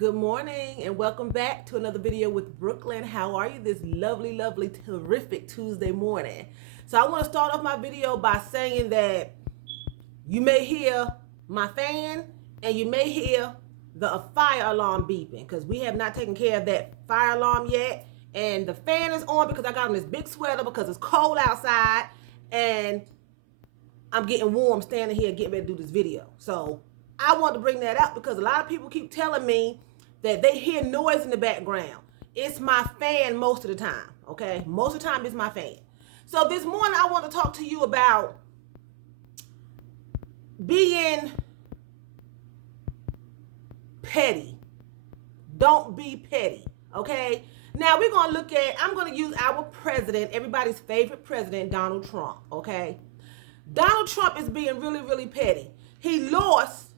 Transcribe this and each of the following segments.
Good morning and welcome back to another video with Brooklyn. How are you this lovely, terrific Tuesday morning? So I want to start off my video by saying that you may hear my fan and you may hear the fire alarm beeping because we have not taken care of that fire alarm yet. And the fan is on because I got on this big sweater because it's cold outside and I'm getting warm standing here getting ready to do this video. So I want to bring that up because a lot of people keep telling me that they hear noise in the background. It's my fan most of the time, okay? Most of the time it's my fan. So this morning I want to talk to you about being petty. Don't be petty, okay? Now we're going to look at, I'm going to use our president, everybody's favorite president, Donald Trump, okay? Donald Trump is being really petty. He lost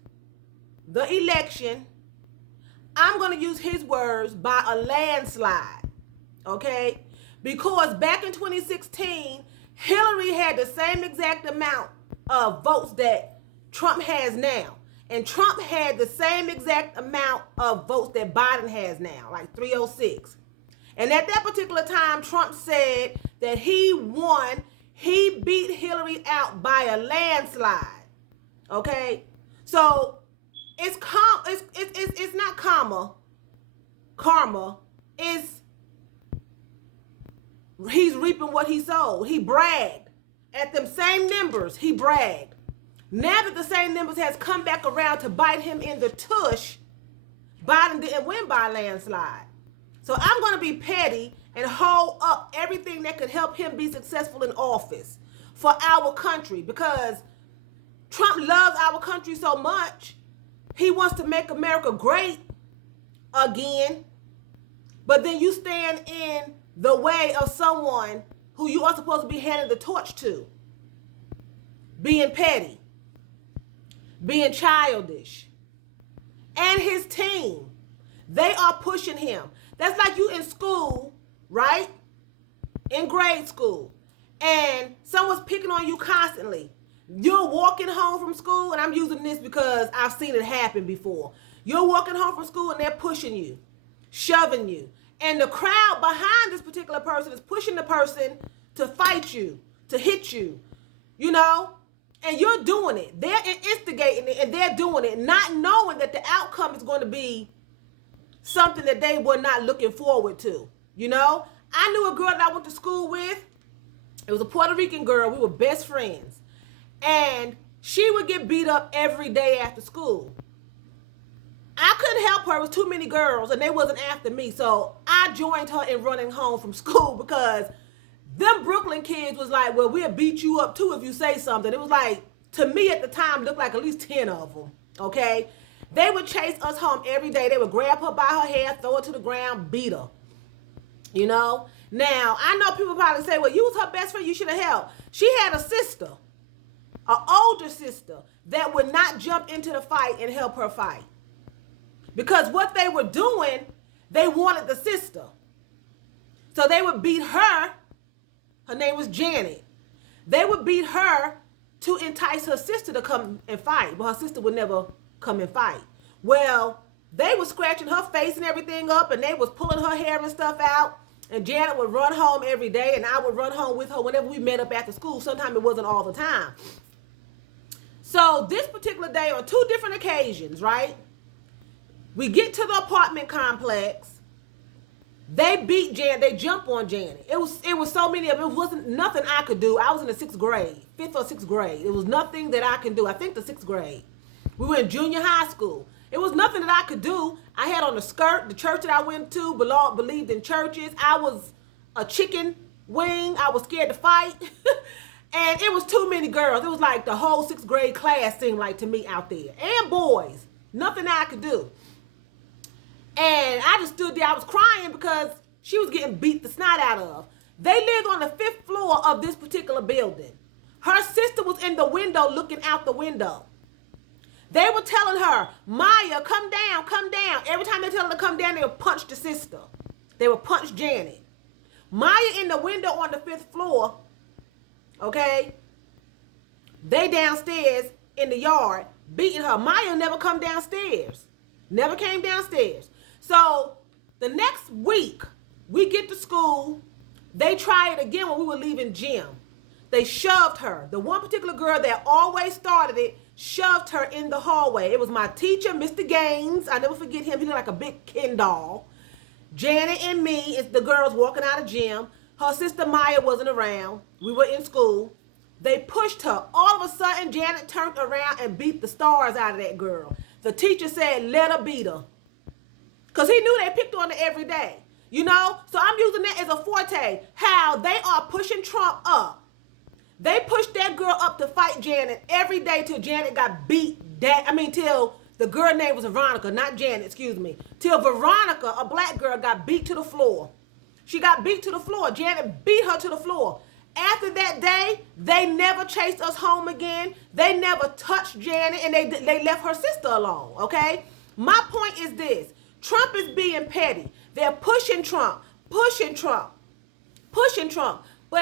the election, I'm going to use his words, by a landslide, okay? Because back in 2016, Hillary had the same exact amount of votes that Trump has now. And Trump had the same exact amount of votes that Biden has now, like 306. And at that particular time, Trump said that he won, he beat Hillary out by a landslide, okay? So it's not karma. It's he's reaping what he sowed. He bragged at them same numbers. He bragged. Now that the same numbers has come back around to bite him in the tush, Biden didn't win by a landslide. So I'm going to be petty and hold up everything that could help him be successful in office for our country, because Trump loves our country so much. He wants to make America great again, but then you stand in the way of someone who you are supposed to be handing the torch to. Being petty, being childish. And his team, they are pushing him. That's like you in school, right? In grade school, and someone's picking on you constantly. You're walking home from school, and I'm using this because I've seen it happen before. You're walking home from school and they're pushing you, shoving you. And the crowd behind this particular person is pushing the person to fight you, to hit you, you know? And you're doing it. They're instigating it and they're doing it, not knowing that the outcome is going to be something that they were not looking forward to, you know? I knew a girl that I went to school with. It was a Puerto Rican girl. We were best friends. And she would get beat up every day after school. I couldn't help her. It was too many girls and they wasn't after me. So I joined her in running home from school because them Brooklyn kids was like, well, we'll beat you up too if you say something. It was like, to me at the time, looked like at least 10 of them, okay? They would chase us home every day. They would grab her by her hair, throw her to the ground, beat her, you know? Now, I know people probably say, well, you was her best friend, you should have helped. She had a sister, an older sister, that would not jump into the fight and help her fight. Because what they were doing, they wanted the sister. So they would beat her. Her name was Janet. They would beat her to entice her sister to come and fight, but her sister would never come and fight. Well, they were scratching her face and everything up, and they was pulling her hair and stuff out, and Janet would run home every day, and I would run home with her whenever we met up after school. Sometimes it wasn't all the time. So this particular day, on two different occasions, right, we get to the apartment complex. They beat Janet. They jump on Janet. It was so many of them. It wasn't nothing I could do. I was in the 6th grade, 5th or 6th grade. It was nothing that I can do. I think the 6th grade. We were in junior high school. It was nothing that I could do. I had on a skirt. The church that I went to believed in churches. I was a chicken wing. I was scared to fight. And it was too many girls. It was like the whole 6th grade class seemed like to me out there. And boys. Nothing I could do. And I just stood there. I was crying because she was getting beat the snot out of. They lived on the 5th floor of this particular building. Her sister was in the window looking out the window. They were telling her, Maya, come down, come down. Every time they tell her to come down, they would punch the sister. They would punch Janet. Maya in the window on the 5th floor, okay? They downstairs in the yard beating her. Maya never come downstairs. Never came downstairs. So the next week, we get to school. They try it again when we were leaving gym. They shoved her. The one particular girl that always started it shoved her in the hallway. It was my teacher, Mr. Gaines. I never forget him. He looked like a big Ken doll. Janet and me, it's the girls walking out of gym. Her sister Maya wasn't around. We were in school. They pushed her. All of a sudden, Janet turned around and beat the stars out of that girl. The teacher said, let her beat her. Because he knew they picked on her every day. You know? So I'm using that as a forte. How they are pushing Trump up. They pushed that girl up to fight Janet every day till Janet got beat. Till the girl name was Veronica, not Janet, excuse me. Till Veronica, a black girl, got beat to the floor. She got beat to the floor. Janet beat her to the floor. After that day, they never chased us home again. They never touched Janet, and they left her sister alone, okay? My point is this. Trump is being petty. They're pushing Trump. But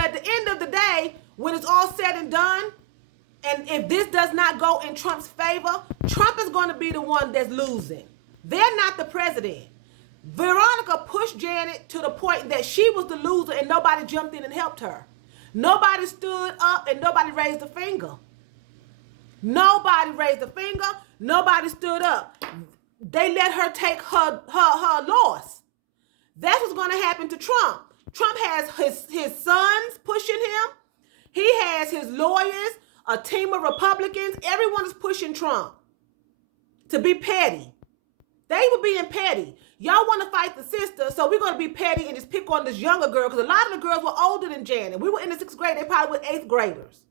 at the end of the day, when it's all said and done, and if this does not go in Trump's favor, Trump is going to be the one that's losing. They're not the president. Veronica pushed Janet to the point that she was the loser and nobody jumped in and helped her. Nobody stood up and nobody raised a finger. Nobody raised a finger. Nobody stood up. They let her take her loss. That's what's going to happen to Trump. Trump has his sons pushing him. He has his lawyers, a team of Republicans. Everyone is pushing Trump to be petty. They were being petty. Y'all want to fight the sister, so we're going to be petty and just pick on this younger girl, because a lot of the girls were older than Janet. We were in the 6th grade. They probably were 8th graders.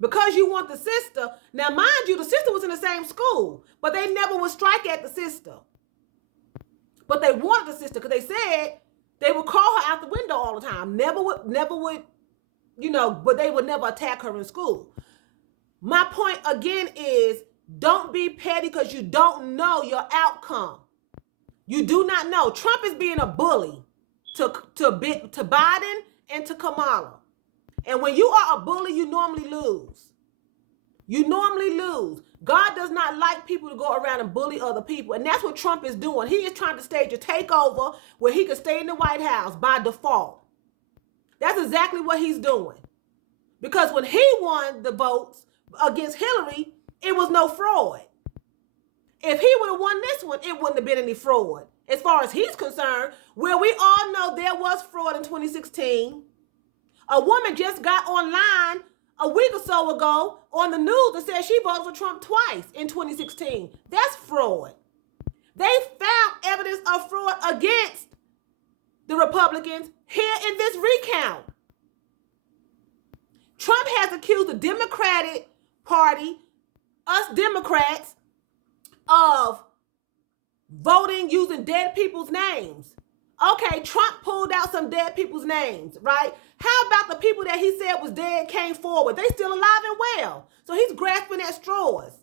Because you want the sister. Now, mind you, the sister was in the same school, but they never would strike at the sister. But they wanted the sister because they said they would call her out the window all the time. Never would, but they would never attack her in school. My point again is, don't be petty because you don't know your outcome. You do not know. Trump is being a bully to Biden and to Kamala. And when you are a bully, you normally lose. God does not like people to go around and bully other people. And that's what Trump is doing. He is trying to stage a takeover where he can stay in the White House by default. That's exactly what he's doing. Because when he won the votes against Hillary, it was no fraud. If he would have won this one, it wouldn't have been any fraud. As far as he's concerned, where we all know there was fraud in 2016. A woman just got online a week or so ago on the news and said she voted for Trump twice in 2016. That's fraud. They found evidence of fraud against the Republicans here in this recount. Trump has accused the Democratic Party, us Democrats, of voting using dead people's names. Okay, Trump pulled out some dead people's names, right? How about the people that he said was dead came forward? They still alive and well. So he's grasping at straws.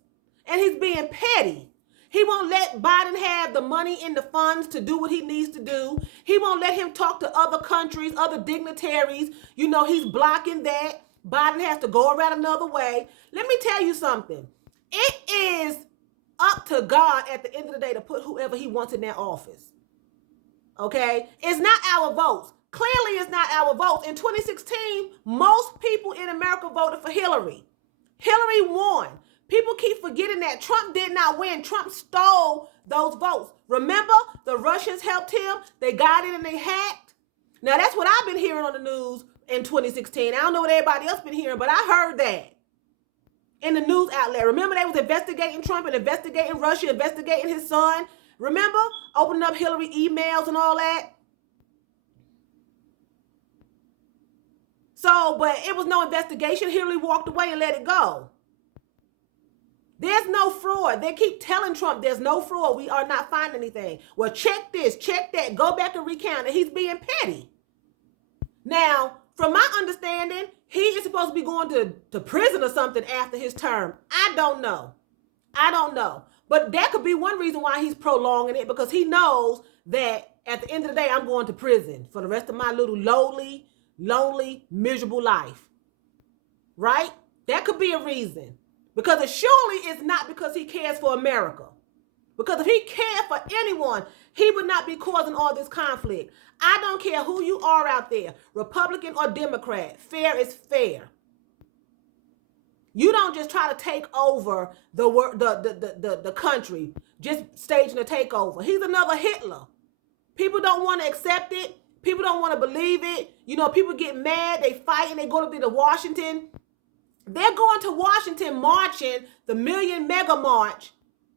And he's being petty. He won't let Biden have the money in the funds to do what he needs to do. He won't let him talk to other countries, other dignitaries. He's blocking that. Biden has to go around another way. Let me tell you something. It is up to God at the end of the day to put whoever he wants in that office. Okay? It's not our votes. Clearly, it's not our votes. In 2016, most people in America voted for Hillary. Hillary won. People keep forgetting that Trump did not win. Trump stole those votes. Remember, the Russians helped him. They got in and they hacked. Now, that's what I've been hearing on the news in 2016. I don't know what everybody else been hearing, but I heard that in the news outlet. Remember, they was investigating Trump and investigating Russia, investigating his son. Remember? Opening up Hillary emails and all that. So, but it was no investigation. Hillary walked away and let it go. There's no fraud. They keep telling Trump there's no fraud. We are not finding anything. Well, check this, check that. Go back and recount it. He's being petty. Now, from my understanding, he is supposed to be going to prison or something after his term. I don't know. But that could be one reason why he's prolonging it, because he knows that at the end of the day, I'm going to prison for the rest of my little lowly, lonely, miserable life. Right? That could be a reason. Because it surely is not because he cares for America. Because if he cared for anyone, he would not be causing all this conflict. I don't care who you are out there, Republican or Democrat. Fair is fair. You don't just try to take over the country, just staging a takeover. He's another Hitler. People don't want to accept it. People don't want to believe it. You know, people get mad. They fight and they go to Washington. They're going to Washington marching, the Million Mega March.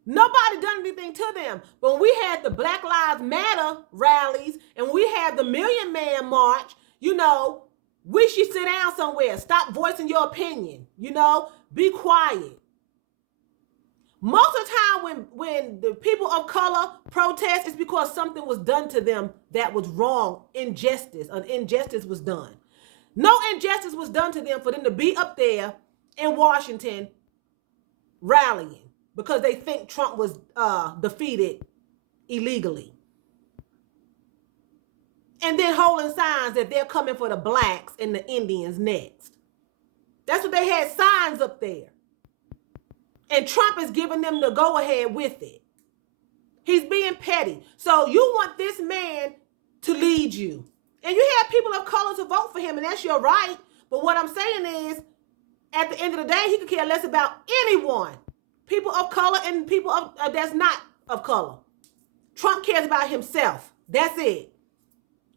Nobody done anything to them. But when we had the Black Lives Matter rallies and we had the Million Man March, you know, we should sit down somewhere. Stop voicing your opinion. You know, be quiet. Most of the time when the people of color protest, it's because something was done to them that was wrong. Injustice. An injustice was done. No injustice was done to them for them to be up there in Washington rallying because they think Trump was defeated illegally. And then holding signs that they're coming for the blacks and the Indians next. That's what they had signs up there. And Trump is giving them the go-ahead with it. He's being petty. So you want this man to lead you. And you have people of color to vote for him, and that's your right. But what I'm saying is, at the end of the day, he could care less about anyone. People of color and people that's not of color. Trump cares about himself. That's it.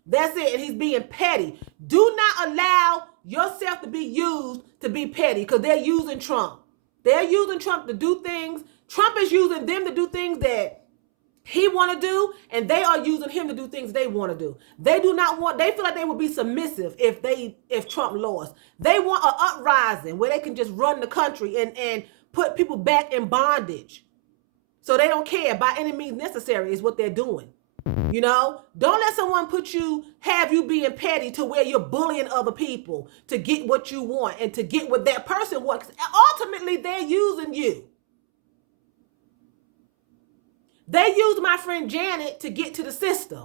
That's it. And he's being petty. Do not allow yourself to be used to be petty because they're using Trump. They're using Trump to do things. Trump is using them to do things that he want to do, and they are using him to do things they want to do. They do not want, they feel like they would be submissive if Trump lost. They want an uprising where they can just run the country and put people back in bondage. So they don't care by any means necessary is what they're doing. You know, don't let someone have you being petty to where you're bullying other people to get what you want and to get what that person wants. Ultimately, they're using you. They used my friend Janet to get to the sister.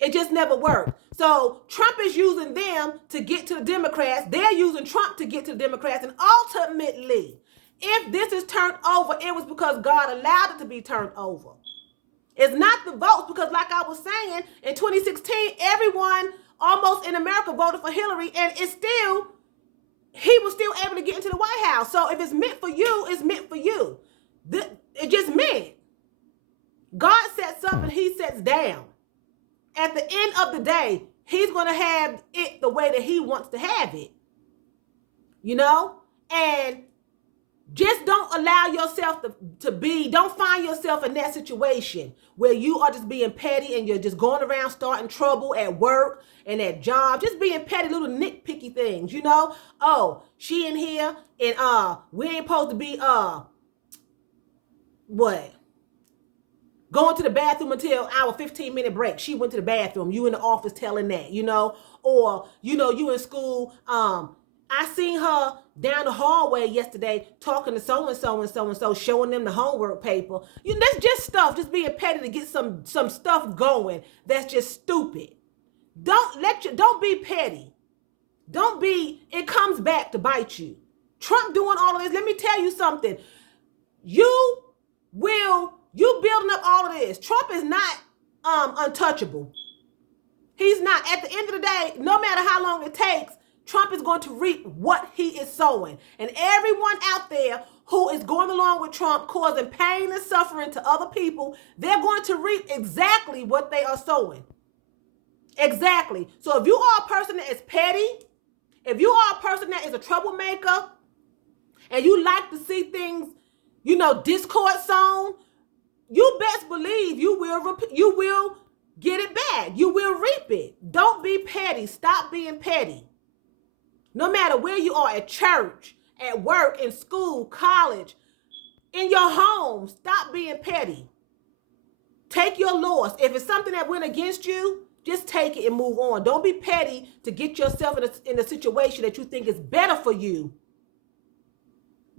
It just never worked. So Trump is using them to get to the Democrats. They're using Trump to get to the Democrats. And ultimately, if this is turned over, it was because God allowed it to be turned over. It's not the votes, because like I was saying, in 2016, everyone almost in America voted for Hillary, and he was still able to get into the White House. So if it's meant for you, it's meant for you. It just meant. God sets up and he sets down. At the end of the day, he's going to have it the way that he wants to have it. You know? And just don't allow yourself don't find yourself in that situation where you are just being petty and you're just going around starting trouble at work and at job, just being petty little nitpicky things, you know? Oh, she in here and we ain't supposed to be going to the bathroom until our 15-minute break. She went to the bathroom. You in the office telling that, you know? Or, you know, you in school, I seen her down the hallway yesterday talking to so-and-so and so-and-so, showing them the homework paper. You know, that's just stuff, just being petty to get some stuff going. That's just stupid. Don't be petty. It comes back to bite you. Trump doing all of this, let me tell you something. You building up all of this. Trump is not untouchable. He's not. At the end of the day, no matter how long it takes, Trump is going to reap what he is sowing. And everyone out there who is going along with Trump, causing pain and suffering to other people, they're going to reap exactly what they are sowing. Exactly. So if you are a person that is petty, if you are a person that is a troublemaker, and you like to see things, you know, discord sown, you best believe you will get it back. You will reap it. Don't be petty. Stop being petty. No matter where you are, at church, at work, in school, college, in your home, stop being petty. Take your loss. If it's something that went against you, just take it and move on. Don't be petty to get yourself in a situation that you think is better for you,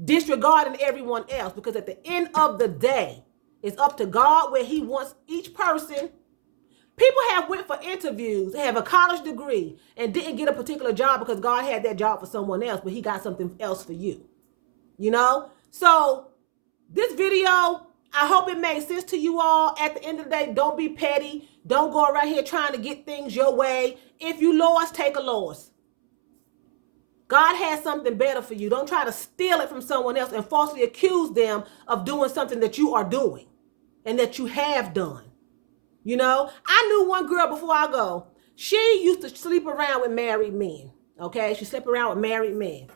disregarding everyone else, because at the end of the day, it's up to God where he wants each person. People have went for interviews, have a college degree, and didn't get a particular job because God had that job for someone else, but he got something else for you. You know? So this video, I hope it made sense to you all. At the end of the day, don't be petty. Don't go around here trying to get things your way. If you lost, take a loss. God has something better for you. Don't try to steal it from someone else and falsely accuse them of doing something that you are doing and that you have done. You know, I knew one girl before I go. She used to sleep around with married men. Okay, she slept around with married men.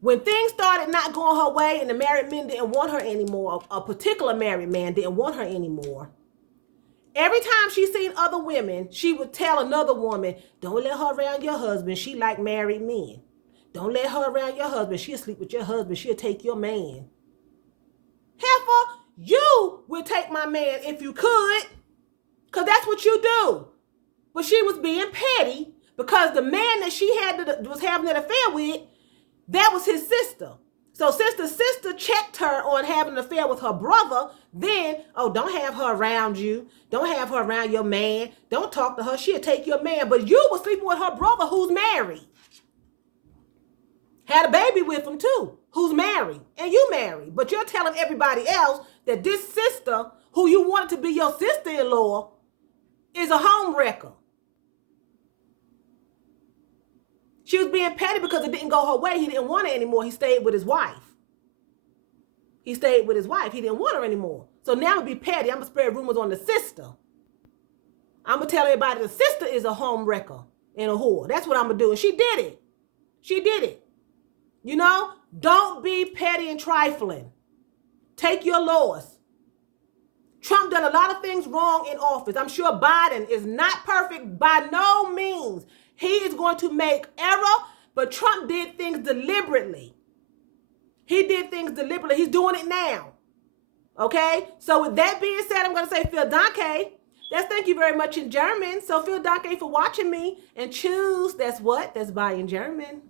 When things started not going her way and the married men didn't want her anymore, a particular married man didn't want her anymore, every time she seen other women, she would tell another woman, don't let her around your husband. She like married men. Don't let her around your husband. She'll sleep with your husband. She'll take your man. Heifer, you would take my man if you could, because that's what you do. But she was being petty because the man that she was having an affair with, that was his sister. So since the sister checked her on having an affair with her brother, then, oh, don't have her around you. Don't have her around your man. Don't talk to her. She'll take your man. But you were sleeping with her brother who's married. Had a baby with him too, who's married. And you married. But you're telling everybody else that this sister, who you wanted to be your sister-in-law, is a home wrecker. She was being petty because it didn't go her way. He didn't want her anymore. He stayed with his wife. He stayed with his wife. He didn't want her anymore. So now I'm going to be petty. I'm going to spread rumors on the sister. I'm going to tell everybody the sister is a home wrecker and a whore. That's what I'm going to do. And she did it. She did it. You know, don't be petty and trifling. Take your loss. Trump done a lot of things wrong in office. I'm sure Biden is not perfect by no means. He is going to make error, but Trump did things deliberately. He did things deliberately. He's doing it now. Okay? So with that being said, I'm going to say vielen Dank. That's thank you very much in German. So vielen Dank for watching me. And choose, that's what? That's bye in German.